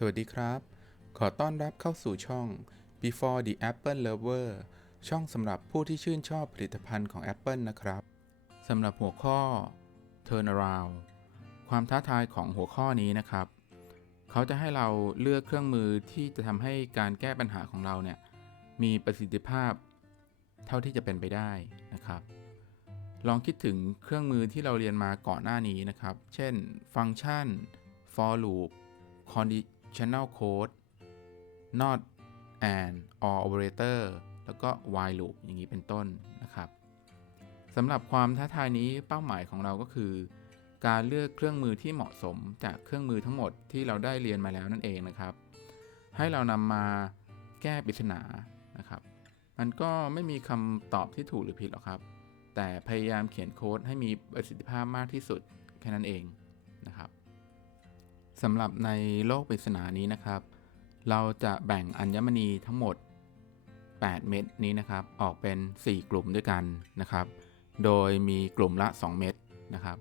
สวัสดีครับ ขอต้อนรับเข้าสู่ช่อง Before the Apple Lover ช่องสำหรับผู้ที่ชื่นชอบผลิตภัณฑ์ของ Apple นะครับสำหรับหัวข้อ Turnaround ความท้าทายของหัวข้อนี้นะครับ เขาจะให้เราเลือกเครื่องมือที่จะทำให้การแก้ปัญหาของเราเนี่ยมีประสิทธิภาพเท่าที่จะเป็นไปได้นะครับ ลองคิดถึงเครื่องมือที่เราเรียนมาก่อนหน้านี้นะครับ เช่น ฟังก์ชัน for loop conditional code not and or operator แล้วก็ while loop อย่างนี้เป็นต้นนะครับสำหรับความท้าทายนี้เป้าหมายของเราก็คือ การเลือกเครื่องมือที่เหมาะสมจากเครื่องมือทั้งหมดที่เราได้เรียนมาแล้วนั่นเองนะครับ ให้เรานำมาแก้ปริศนานะครับ มันก็ไม่มีคำตอบที่ถูกหรือผิดหรอกครับ แต่พยายามเขียนโค้ดให้มีประสิทธิภาพมากที่สุดแค่นั้นเองนะครับ สำหรับในโลกปริศนานี้นะครับ เราจะแบ่งอัญมณีทั้งหมด 8 เม็ดนี้นะครับ ออกเป็น 4 กลุ่มด้วยกันนะครับ โดยมีกลุ่มละ 2 เม็ดนะครับ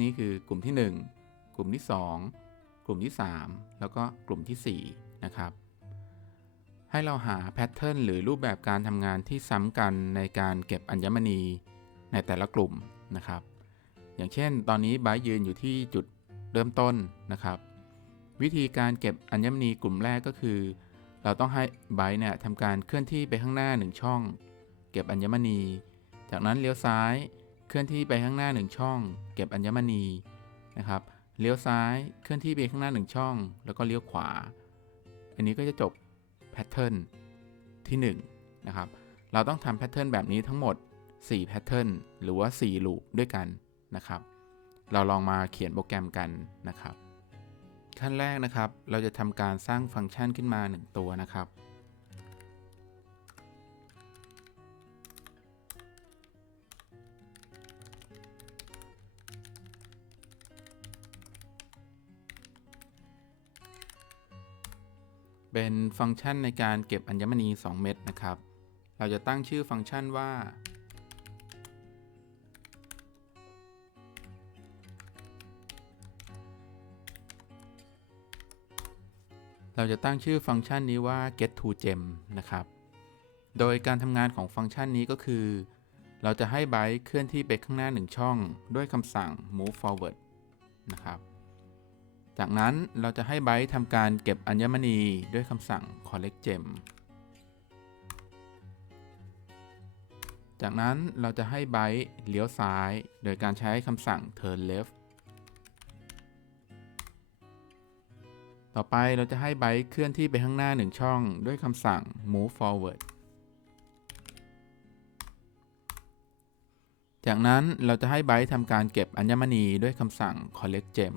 นี่คือกลุ่มที่ 1 กลุ่มที่ 2 กลุ่มที่ 3 แล้วก็กลุ่มที่ 4 นะครับ ให้เราหาแพทเทิร์นหรือรูปแบบการทำงานที่ซ้ำกันในการเก็บอัญมณีในแต่ละกลุ่มนะครับ อย่างเช่น ตอนนี้บายยืนอยู่ที่จุด เริ่มต้นนะครับ วิธีการเก็บอัญมณีกลุ่มแรกก็คือ เราต้องให้ไบต์เนี่ยทำการเคลื่อนที่ไปข้างหน้า 1 ช่อง เก็บอัญมณี จากนั้นเลี้ยวซ้ายเคลื่อนที่ไปข้างหน้า 1 ช่อง เก็บอัญมณีนะครับเลี้ยวซ้ายเคลื่อนที่ไปข้างหน้า 1 ช่อง แล้วก็เลี้ยวขวา อันนี้ก็จะจบแพทเทิร์นที่1นะครับเราต้องทำแพทเทิร์นแบบนี้ทั้งหมด4แพทเทิร์นหรือว่า4ลูปด้วยกันนะครับ เราลองมาเขียนโปรแกรมกันนะครับ ขั้นแรกนะครับ เราจะทำการสร้างฟังก์ชันขึ้นมา 1 ตัวนะครับ เป็นฟังก์ชันในการเก็บอัญมณี 2 เม็ดนะครับ เราจะตั้งชื่อฟังก์ชันว่า เราจะตั้งชื่อฟังก์ชันนี้ว่า get to gem นะครับ โดยการทำงานของฟังก์ชันนี้ก็คือ เราจะให้ไบต์เคลื่อนที่ไปข้างหน้า 1 ช่อง ด้วยคำสั่ง move forward นะครับ จากนั้นเราจะให้ไบต์ทำการเก็บอัญมณีด้วยคำสั่ง collect gem จากนั้นเราจะให้ไบต์เลี้ยวซ้าย โดยการใช้คำสั่ง turn left ต่อไปเราจะให้ไบต์เคลื่อนที่ไปข้างหน้า 1 ช่อง ด้วยคำสั่ง move forward จากนั้นเราจะให้ไบต์ทำการเก็บอัญมณีด้วยคำสั่ง collect gem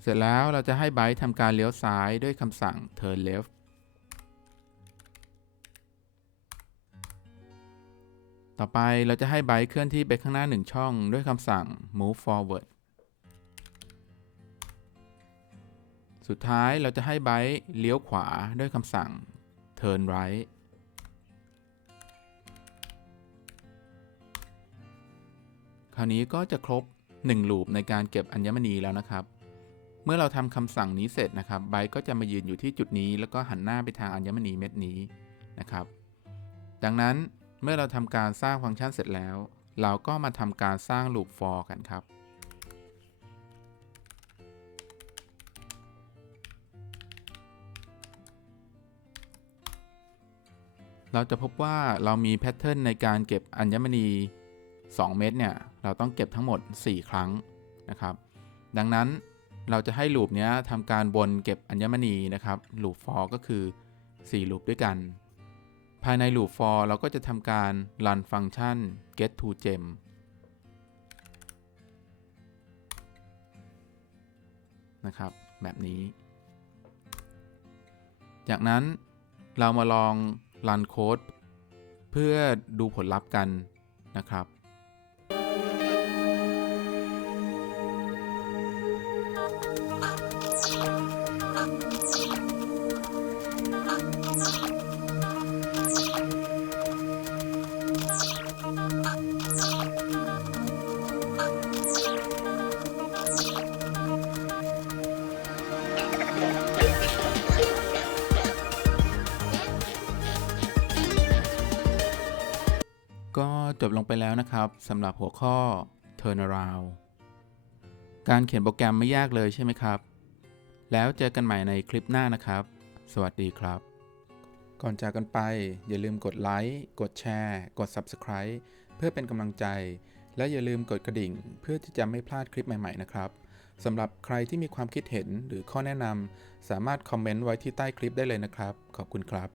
เสร็จแล้วเราจะให้ไบต์ทำการเลี้ยวซ้ายด้วยคำสั่ง turn left ต่อไปเราจะให้ไบต์เคลื่อนที่ไปข้างหน้า 1 ช่อง ด้วยคำสั่ง move forward สุดท้ายเราจะให้ไบต์เลี้ยวขวาด้วยคำสั่ง turn right คราวนี้ก็จะครบ1ลูปในการเก็บอัญมณีแล้วนะครับ เมื่อเราทำคำสั่งนี้เสร็จนะครับ ไบต์ก็จะมายืนอยู่ที่จุดนี้แล้วก็หันหน้าไปทางอัญมณีเม็ดนี้นะครับ ดังนั้นเมื่อเราทำการสร้างฟังก์ชันเสร็จแล้ว เราก็มาทำการสร้างลูป for กันครับ เราจะพบว่าเรามีแพทเทิร์นในการเก็บอัญมณี 2 เม็ดเนี่ย เราต้องเก็บทั้งหมด 4 ครั้งนะครับ ดังนั้นเราจะให้ลูปนี้ทำการวนเก็บอัญมณีนะครับลูป for ก็คือ 4 ลูปด้วยกัน ภายในลูป for เราก็จะทำการ run ฟังก์ชัน get to gem นะครับ แบบนี้ จากนั้นเรามาลอง รันโค้ดเพื่อดูผลลัพธ์กันนะครับ จบลงไปแล้วนะครับสำหรับหัวข้อ turnaround การเขียนโปรแกรมไม่ยากเลยใช่ไหมครับ แล้วเจอกันใหม่ในคลิปหน้านะครับ สวัสดีครับ ก่อนจากกันไป อย่าลืมกดไลค์กดแชร์ กด Subscribe เพื่อเป็นกำลังใจ และอย่าลืมกดกระดิ่ง เพื่อที่จะไม่พลาดคลิปใหม่ ๆ นะครับสำหรับใครที่มีความคิดเห็นหรือข้อแนะนำสามารถคอมเมนต์ไว้ที่ใต้คลิปได้เลยนะครับ ขอบคุณครับ